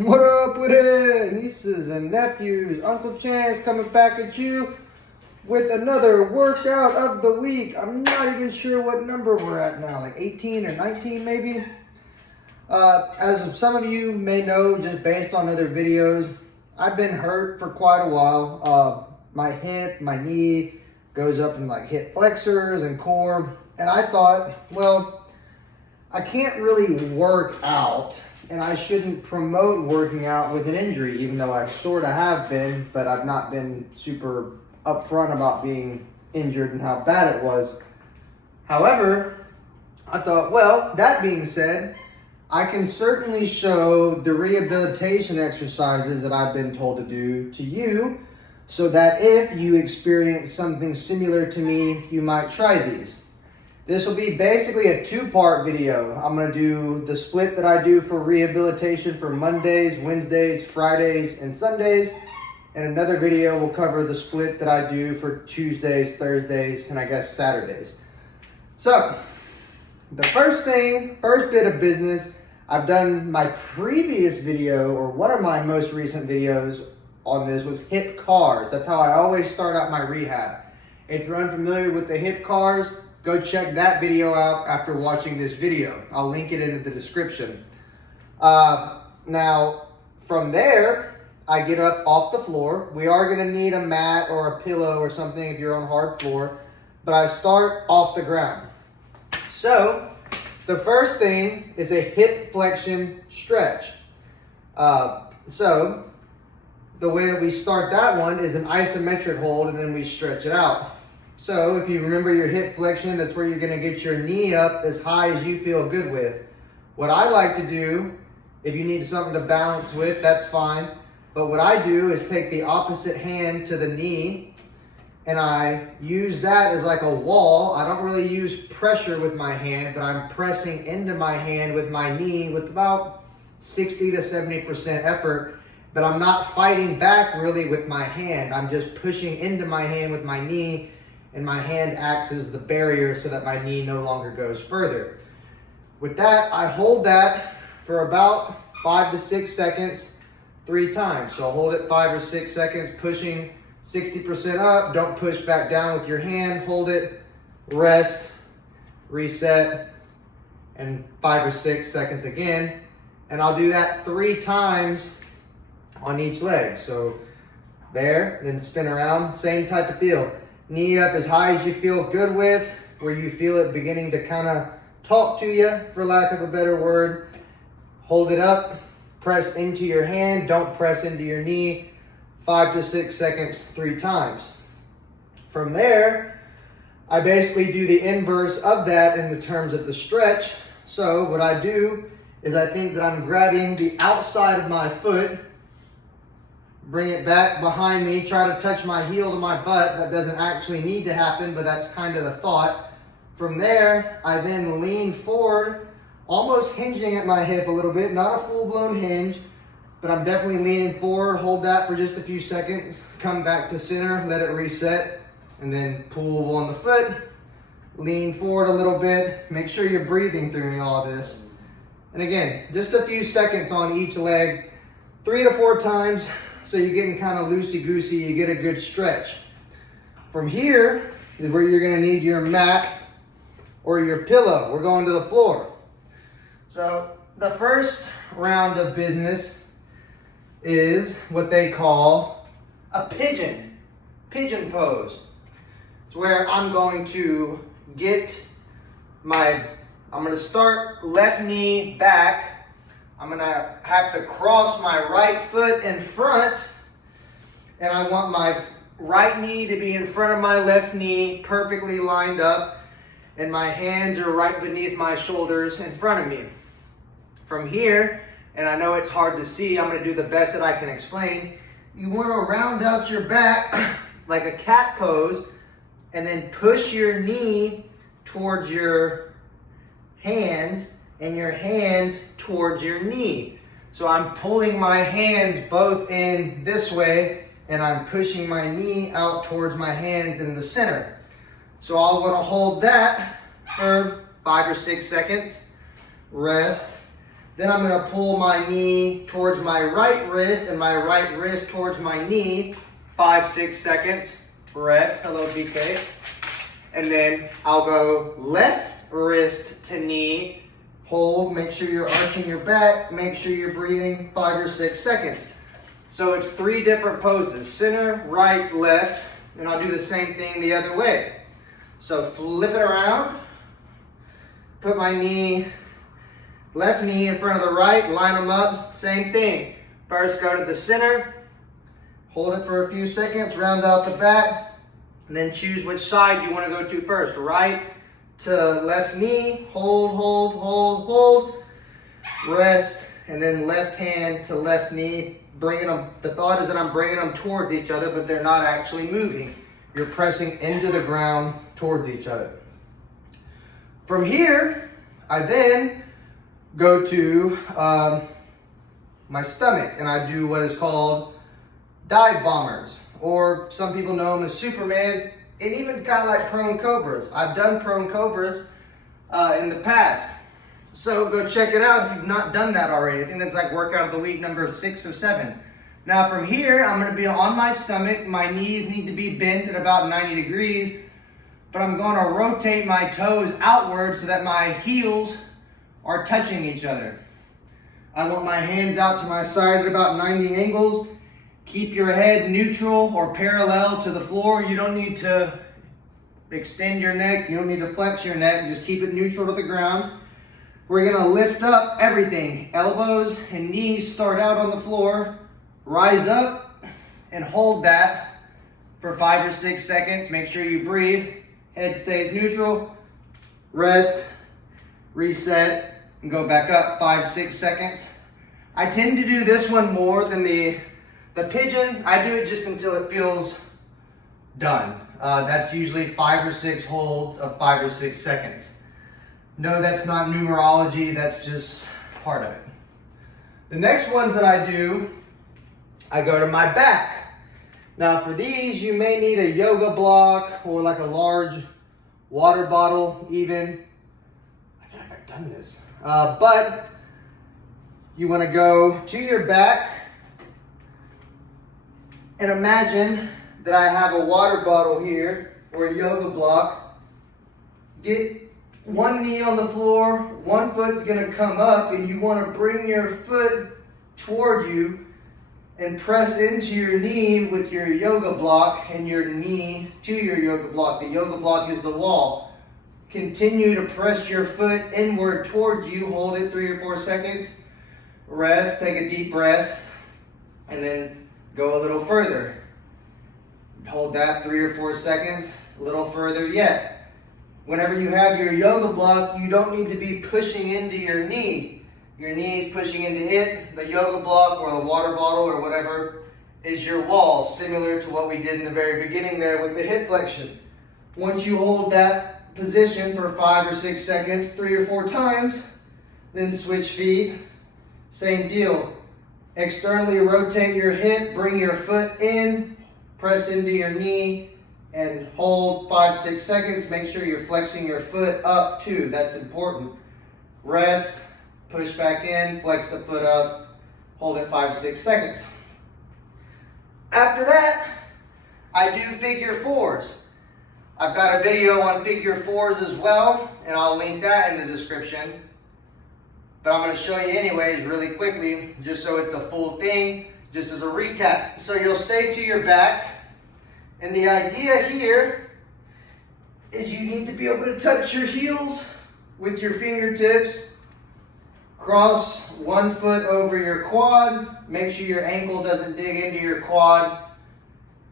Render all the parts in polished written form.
What up with it? Nieces and nephews, Uncle Chance coming back at you with another workout of the week. I'm not even sure what number we're at now, like 18 or 19 maybe. As some of you may know, just based on other videos, I've been hurt for quite a while. My hip, my knee goes up in like hip flexors and core. And I thought, well, I can't really work out and I shouldn't promote working out with an injury, even though I sort of have been, but I've not been super upfront about being injured and how bad it was. However, I thought, well, that being said, I can certainly show the rehabilitation exercises that I've been told to do to you, so that if you experience something similar to me, you might try these. This will be basically a two-part video. I'm going to do the split that I do for rehabilitation for Mondays, Wednesdays, Fridays, and Sundays. And another video will cover the split that I do for Tuesdays, Thursdays, and I guess Saturdays. So, the first bit of business, I've done my previous video, or one of my most recent videos on this was hip cars. That's how I always start out my rehab. If you're unfamiliar with the hip cars, go check that video out after watching this video. I'll link it in the description. Now, from there, I get up off the floor. We are gonna need a mat or a pillow or something if you're on hard floor, but I start off the ground. So, the first thing is a hip flexion stretch. So, the way that we start that one is an isometric hold and then we stretch it out. So if you remember your hip flexion, that's where you're gonna get your knee up as high as you feel good with. What I like to do, if you need something to balance with, that's fine. But what I do is take the opposite hand to the knee and I use that as like a wall. I don't really use pressure with my hand, but I'm pressing into my hand with my knee with about 60 to 70% effort. But I'm not fighting back really with my hand. I'm just pushing into my hand with my knee, and my hand acts as the barrier so that my knee no longer goes further. With that, I hold that for about 5 to 6 seconds, 3 times. So I'll hold it 5 or 6 seconds, pushing 60% up. Don't push back down with your hand. Hold it, rest, reset, and 5 or 6 seconds again. And I'll do that 3 times on each leg. So there, then spin around, same type of feel. Knee up as high as you feel good with, where you feel it beginning to kind of talk to you, for lack of a better word. Hold it up, press into your hand, don't press into your knee. 5 to 6 seconds, 3 times. From there, I basically do the inverse of that in the terms of the stretch. So what I do is I think that I'm grabbing the outside of my foot, bring it back behind me, try to touch my heel to my butt. That doesn't actually need to happen, but that's kind of the thought. From there, I then lean forward, almost hinging at my hip a little bit, not a full-blown hinge, but I'm definitely leaning forward. Hold that for just a few seconds, come back to center, let it reset, and then pull on the foot, lean forward a little bit, make sure you're breathing during all this. And again, just a few seconds on each leg, 3 to 4 times, so you're getting kind of loosey-goosey, you get a good stretch. From here is where you're gonna need your mat or your pillow. We're going to the floor. So the first round of business is what they call a pigeon pose. It's where I'm going to get I'm gonna start left knee back. I'm gonna have to cross my right foot in front, and I want my right knee to be in front of my left knee, perfectly lined up, and my hands are right beneath my shoulders in front of me. From here, and I know it's hard to see, I'm gonna do the best that I can explain. You wanna round out your back like a cat pose, and then push your knee towards your hands, and your hands towards your knee. So I'm pulling my hands both in this way, and I'm pushing my knee out towards my hands in the center. So I'll want to hold that for 5 or 6 seconds, rest, Then I'm gonna pull my knee towards my right wrist and my right wrist towards my knee. 5-6 seconds, rest, hello BK. And then I'll go left wrist to knee, hold, make sure you're arching your back, make sure you're breathing 5 or 6 seconds. So it's 3 different poses, center, right, left, and I'll do the same thing the other way. So flip it around, put my knee, left knee in front of the right, line them up, same thing. First go to the center, hold it for a few seconds, round out the back, and then choose which side you want to go to first. Right to left knee, hold, hold, hold, hold, rest, and then left hand to left knee, bringing them, the thought is that I'm bringing them towards each other, but they're not actually moving. You're pressing into the ground towards each other. From here, I then go to my stomach, and I do what is called dive bombers, or some people know them as Superman, and even kind of like prone cobras. I've done prone cobras in the past. So go check it out if you've not done that already. I think that's like workout of the week number 6 or 7. Now from here, I'm gonna be on my stomach. My knees need to be bent at about 90 degrees, but I'm gonna rotate my toes outward so that my heels are touching each other. I want my hands out to my side at about 90 angles. Keep your head neutral or parallel to the floor. You don't need to extend your neck. You don't need to flex your neck. Just keep it neutral to the ground. We're gonna lift up everything. Elbows and knees start out on the floor. Rise up and hold that for 5 or 6 seconds. Make sure you breathe. Head stays neutral. Rest, reset, and go back up 5-6 seconds. I tend to do this one more than the pigeon. I do it just until it feels done. That's usually 5 or 6 holds of 5 or 6 seconds. No, that's not numerology, that's just part of it. The next ones that I do, I go to my back. Now for these, you may need a yoga block or like a large water bottle even. I feel like I've done this. But you want to go to your back and imagine that I have a water bottle here or a yoga block. Get one knee on the floor, one foot's gonna come up, and you wanna bring your foot toward you and press into your knee with your yoga block and your knee to your yoga block. The yoga block is the wall. Continue to press your foot inward towards you. Hold it 3 or 4 seconds. Rest, take a deep breath, and then go a little further. Hold that 3 or 4 seconds, a little further yet. Whenever you have your yoga block, you don't need to be pushing into your knee. Your knee is pushing into it. The yoga block or the water bottle or whatever is your wall, similar to what we did in the very beginning there with the hip flexion. Once you hold that position for 5 or 6 seconds, 3 or 4 times, then switch feet. Same deal. Externally rotate your hip, bring your foot in, press into your knee, and hold 5-6 seconds. Make sure you're flexing your foot up too. That's important. Rest, push back in, flex the foot up, hold it 5-6 seconds. After that, I do figure 4s. I've got a video on figure 4s as well, and I'll link that in the description. But I'm going to show you anyways really quickly, just so it's a full thing, just as a recap. So you'll stay to your back. And the idea here is you need to be able to touch your heels with your fingertips. Cross one foot over your quad. Make sure your ankle doesn't dig into your quad.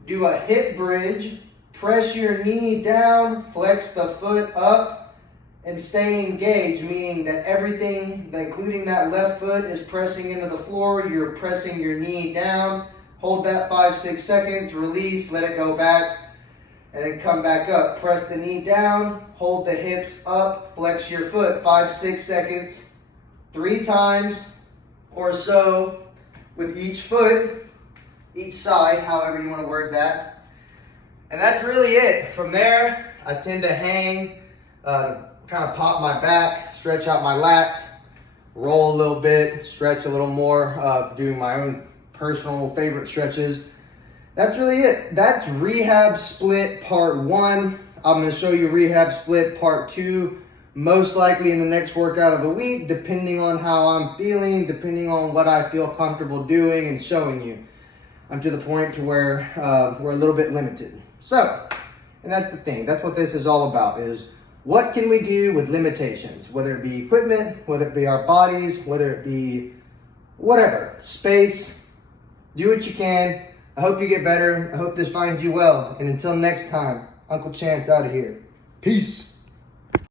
Do a hip bridge. Press your knee down. Flex the foot up. And stay engaged, meaning that everything, including that left foot, is pressing into the floor. You're pressing your knee down. Hold that 5-6 seconds, release, let it go back, and then come back up. Press the knee down, hold the hips up, flex your foot 5-6 seconds, 3 times or so with each foot, each side, however you want to word that. And that's really it. From there, I tend to hang, kind of pop my back, stretch out my lats, roll a little bit, stretch a little more, do my own personal favorite stretches. That's really it. That's rehab split part 1. I'm going to show you rehab split part 2, most likely in the next workout of the week, depending on how I'm feeling, depending on what I feel comfortable doing and showing you. I'm to the point to where we're a little bit limited. So, and that's the thing. That's what this is all about, is what can we do with limitations, whether it be equipment, whether it be our bodies, whether it be whatever, space. Do what you can. I hope you get better. I hope this finds you well. And until next time, Uncle Chance out of here. Peace.